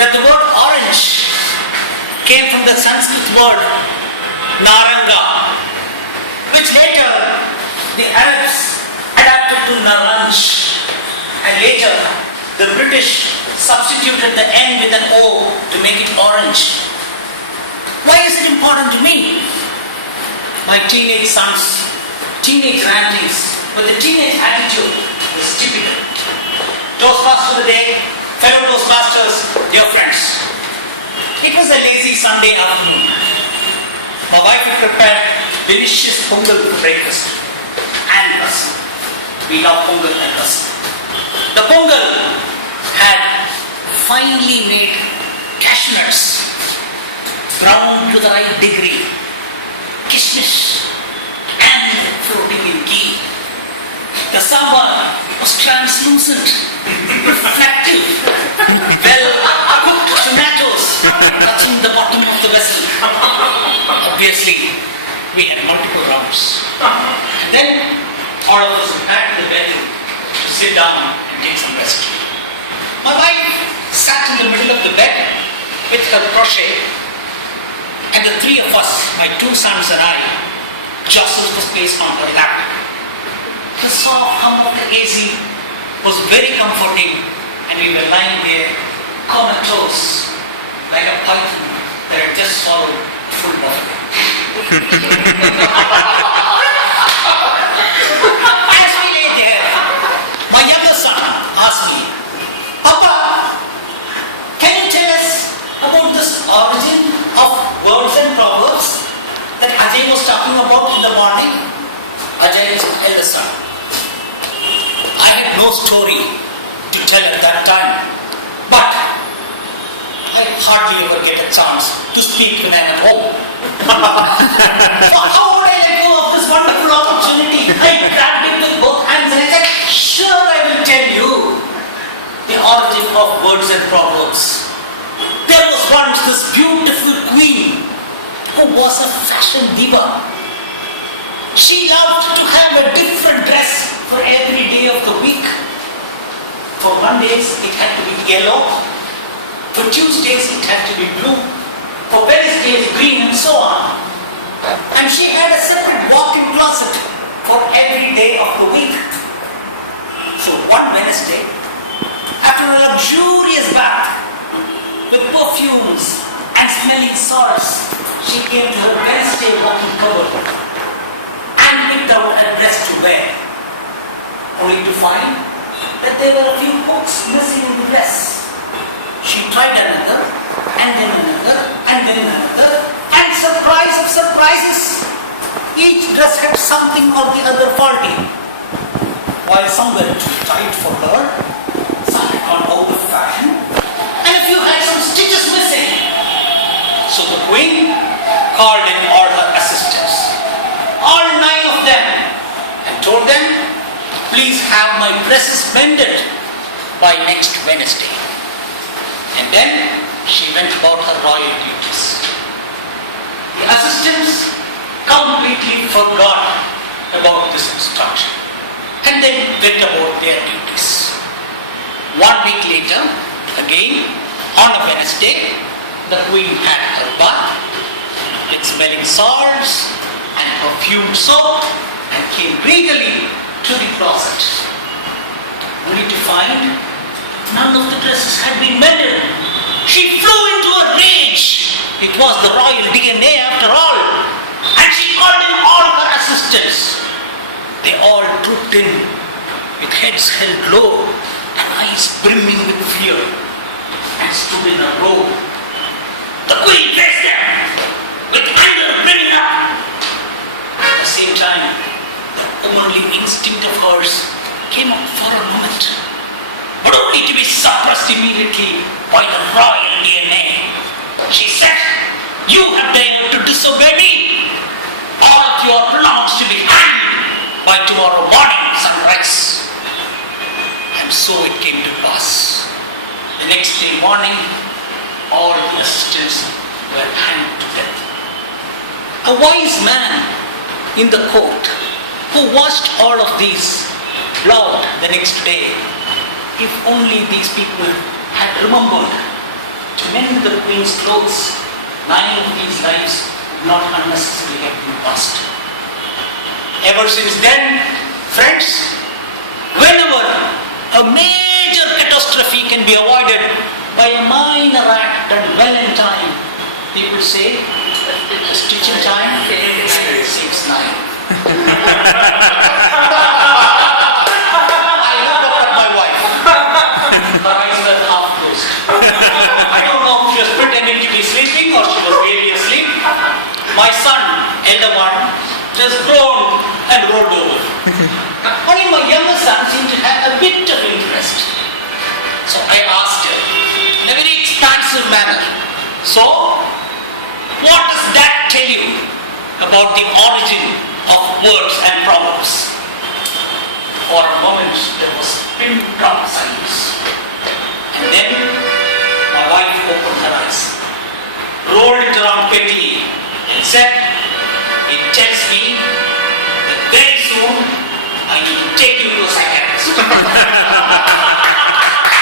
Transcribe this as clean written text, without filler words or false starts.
that the word orange came from the Sanskrit word naranga, which later the Arabs adapted to naranj, and later the British substituted the N with an O to make it orange. Why is it important to me? My teenage sons, teenage rantings with a teenage attitude was typical. Toastmaster of the day, fellow Toastmasters, dear friends. It was a lazy Sunday afternoon. My wife had prepared delicious pongal for breakfast and rasam. We love pongal and rasam. The pongal had finely made cashew nuts, browned to the right degree, kishmish, and floating in ghee. The sambar was translucent, reflective, well-cooked tomatoes touching the bottom of the vessel. Obviously, we had multiple rounds. And then all of us went back to the bedroom to sit down and take some rest. My wife sat in the middle of the bed with her crochet, and the three of us, my two sons and I, jostled for space on her lap. The soft hum of the AC was very comforting, and we were lying there comatose, like a python that had just swallowed full buffalo. As we lay there, my younger son asked me, Papa, can you tell us about this origin of words and proverbs that Ajay was talking about in the morning? Ajay is my elder son. I had no story to tell at that time, but I hardly ever get a chance to speak when I'm at home. So how would I let go of this wonderful opportunity? I grabbed it with both hands and I said, sure, I will tell you the origin of words and proverbs. There was once this beautiful queen who was a fashion diva. She loved to have a different dress for every day of the week. For Mondays, it had to be yellow. For Tuesdays, it had to be blue. For Wednesdays, green, and so on. And she had a separate walk-in closet for every day of the week. So one Wednesday, after a luxurious bath with perfumes and smelling salts, she came to her Wednesday walk-in cupboard and picked out a dress to wear, only to find that there were a few hooks missing in the dress. She tried another, and then another, and then another, and surprise of surprises, each dress had something or the other faulty. While some were too tight for her, some had gone out of fashion, and a few had some stitches missing. So the queen called in all her assistants, all 9 of them, and told them, please have my dresses mended by next Wednesday. And then she went about her royal duties. The assistants completely forgot about this instruction and then went about their duties. 1 week later, again, on a Wednesday, the queen had her bath with smelling salts and perfumed soap and came regally to the closet, only to find none of the dresses had been mended. She flew into a rage. It was the royal DNA after all. And she called in all her assistants. They all trooped in with heads held low and eyes brimming with fear and stood in a row. The queen faced them with anger brimming up. At the same time, the womanly instinct of hers came up for a moment, but only to be suppressed immediately by the royal DNA. She said, you have dared to disobey me. All of you are pronounced to be hanged by tomorrow morning sunrise. And so it came to pass. The next day morning, all the assistants were hanged to death. A wise man in the court who watched all of these vowed the next day, if only these people had remembered to mend the queen's clothes, 9 of these lives would not unnecessarily have been lost. Ever since then, friends, whenever a major catastrophe can be avoided by a minor act done well in time, people say, a stitch in time saves 9. I looked up at my wife. Her eyes were half closed. I don't know if she was pretending to be sleeping or she was really asleep. My son, elder one, just groaned and rolled over. Only my younger son seemed to have a bit of interest. So I asked her in a very expansive manner, so what does that tell you about the origin of words and proverbs? For a moment there was pin-drop silence. And then my wife opened her eyes, rolled it around quickly and said, it tells me